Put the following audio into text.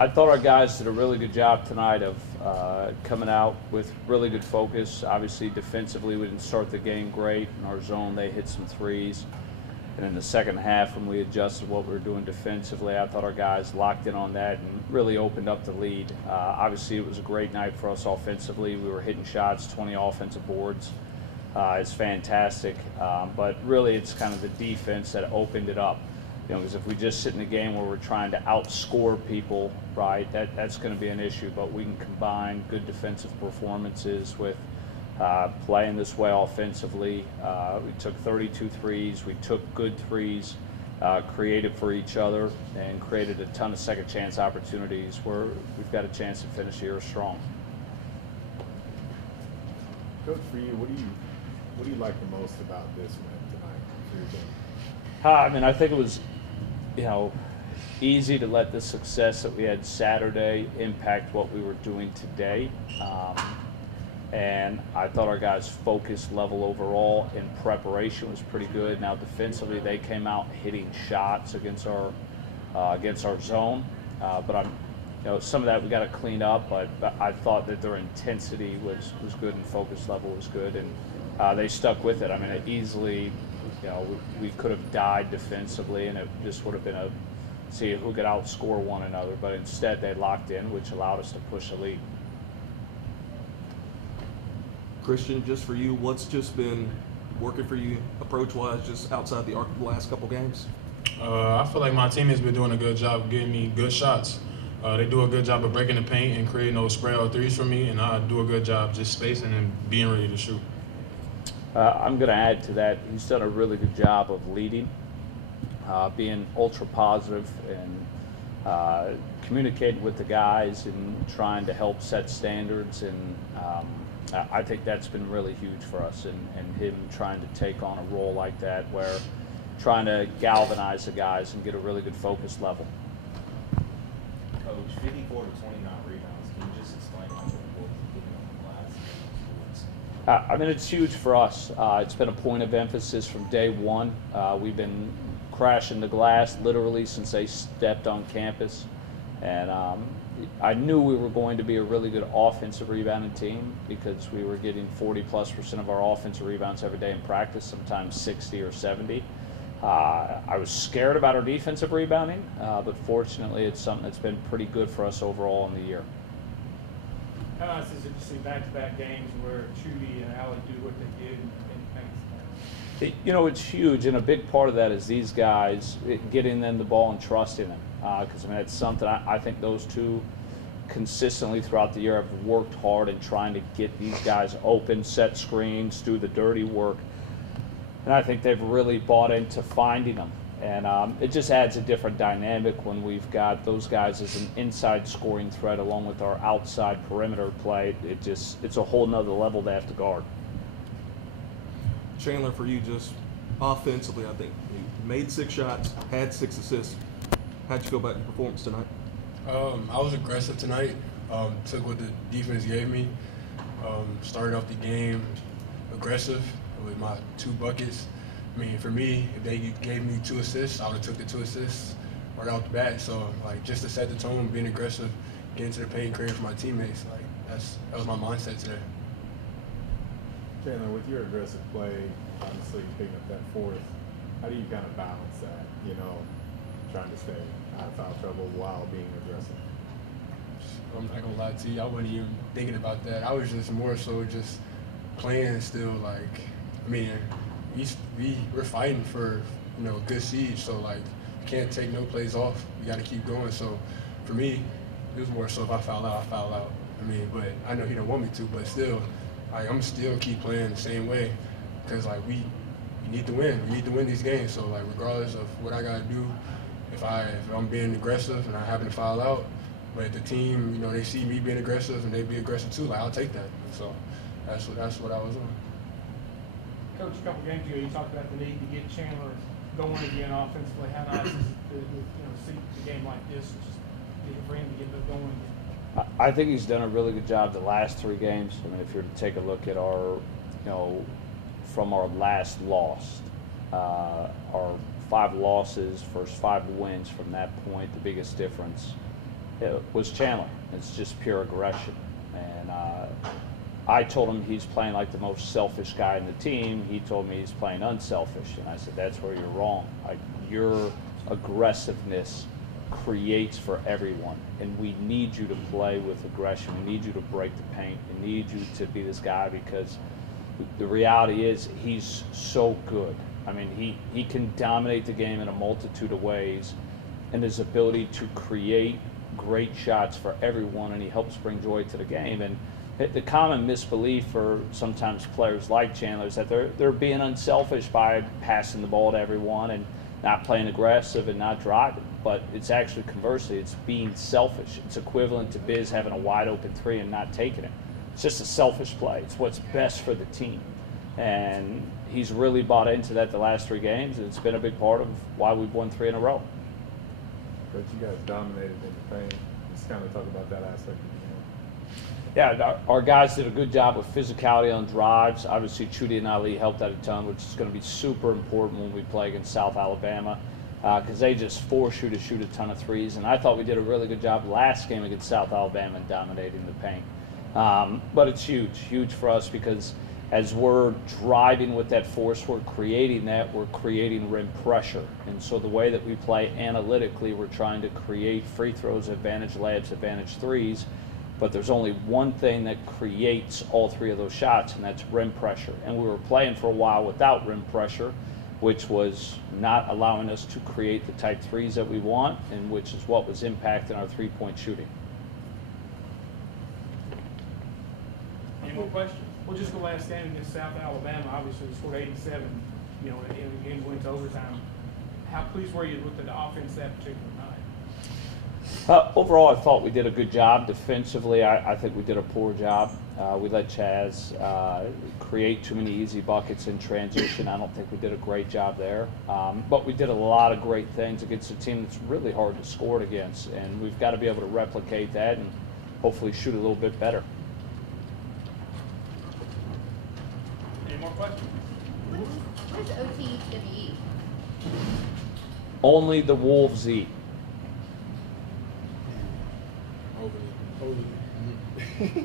I thought our guys did a really good job tonight of coming out with really good focus. Obviously, defensively, we didn't start the game great. In our zone, they hit some threes. And in the second half, when we adjusted what we were doing defensively, I thought our guys locked in on that and really opened up the lead. Obviously, it was a great night for us offensively. We were hitting shots, 20 offensive boards. It's fantastic. But really, it's kind of the defense that opened it up. You know, because if we just sit in a game where we're trying to outscore people, right, that's going to be an issue. But we can combine good defensive performances with playing this way offensively. We took 32 threes. We took good threes, created for each other, and created a ton of second chance opportunities where we've got a chance to finish the year strong. Coach, for you, what do you like the most about this win tonight for your team? I mean, I think it was, easy to let the success that we had Saturday impact what we were doing today. And I thought our guys' focus level overall in preparation was pretty good. Now defensively, they came out hitting shots against our zone, but some of that we got to clean up. But I thought that their intensity was good and focus level was good, and they stuck with it. I mean, it easily, we could have died defensively, and it just would have been a see who could outscore one another. But instead, they locked in, which allowed us to push the lead. Christian, just for you, what's just been working for you approach-wise, just outside the arc of the last couple games? I feel like my teammates been doing a good job of getting me good shots. They do a good job of breaking the paint and creating those spread out threes for me, and I do a good job just spacing and being ready to shoot. I'm going to add to that. He's done a really good job of leading, being ultra positive, and communicating with the guys and trying to help set standards. And I think that's been really huge for us, and him trying to take on a role like that where trying to galvanize the guys and get a really good focus level. Coach, 54 to 29 rebounds. Can you just explain how important getting on the glass? I mean, it's huge for us. It's been a point of emphasis from day one. We've been crashing the glass literally since they stepped on campus. And I knew we were going to be a really good offensive rebounding team because we were getting 40+% of our offensive rebounds every day in practice, sometimes 60 or 70. I was scared about our defensive rebounding, but fortunately it's something that's been pretty good for us overall in the year. How nice is it to see back-to-back games where Chudy and Allie do what they did and paint? It's huge, and a big part of that is these guys getting them the ball and trusting them. Because it's something I think those two consistently throughout the year have worked hard in trying to get these guys open, set screens, do the dirty work. And I think they've really bought into finding them. And it just adds a different dynamic when we've got those guys as an inside scoring threat along with our outside perimeter play. It's a whole nother level they have to guard. Chandler, for you, just offensively, I think you made 6 shots, had 6 assists. How'd you feel about your performance tonight? I was aggressive tonight. Took what the defense gave me. Started off the game aggressive with my 2 buckets. I mean, for me, if they gave me 2 assists, I would have took the 2 assists right out the bat. So, just to set the tone, being aggressive, getting to the paint, creating for my teammates, that was my mindset today. Chandler, with your aggressive play, obviously picking up that fourth, how do you kind of balance that, trying to stay out of foul trouble while being aggressive? I'm not gonna lie to you, I wasn't even thinking about that. I was just more so just playing still. We're fighting for a good seed, so you can't take no plays off. You got to keep going. So for me, it was more so if I foul out, I foul out. But I know he don't want me to, but still, I'm still keep playing the same way because we need to win. We need to win these games. So regardless of what I gotta do, if I'm being aggressive and I happen to foul out, but the team, they see me being aggressive and they be aggressive too, I'll take that. So that's what I was on. Coach, a couple games ago, you talked about the need to get Chandler going again offensively. How nice is it to see the game like this, just for him to get going again? I think he's done a really good job the last 3 games. If you were to take a look at our, from our last loss, our 5 losses, first 5 wins from that point, the biggest difference was Chandler. It's just pure aggression. And I told him he's playing like the most selfish guy in the team. He told me he's playing unselfish. And I said, that's where you're wrong. Your aggressiveness creates for everyone. And we need you to play with aggression. We need you to break the paint. We need you to be this guy, because the reality is he's so good. I mean, he can dominate the game in a multitude of ways, and his ability to create great shots for everyone, and he helps bring joy to the game. And the common misbelief for sometimes players like Chandler is that they're being unselfish by passing the ball to everyone and not playing aggressive and not driving. But it's actually conversely, it's being selfish. It's equivalent to Biz having a wide open three and not taking it. It's just a selfish play. It's what's best for the team. And he's really bought into that the last 3 games, and it's been a big part of why we've won 3 in a row. But you guys dominated in the paint. Just kind of talk about that aspect of the game. Yeah, our guys did a good job with physicality on drives. Obviously, Chudy and Ali helped out a ton, which is going to be super important when we play against South Alabama, because they just force you to shoot a ton of threes. And I thought we did a really good job last game against South Alabama in dominating the paint. But it's huge for us, because as we're driving with that force, we're creating rim pressure. And so the way that we play analytically, we're trying to create free throws, advantage layups, advantage threes. But there's only one thing that creates all 3 of those shots, and that's rim pressure. And we were playing for a while without rim pressure, which was not allowing us to create the type threes that we want, and which is what was impacting our 3-point shooting. Any more questions? We'll just go last game against South Alabama. Obviously, we scored 87, in the game went to overtime. How pleased were you with the offense that particular night? Overall, I thought we did a good job. Defensively, I think we did a poor job. We let Chaz create too many easy buckets in transition. I don't think we did a great job there. But we did a lot of great things against a team that's really hard to score against. And we've got to be able to replicate that and hopefully shoot a little bit better. Any more questions? What does OT gonna eat? Only the Wolves eat. Overly.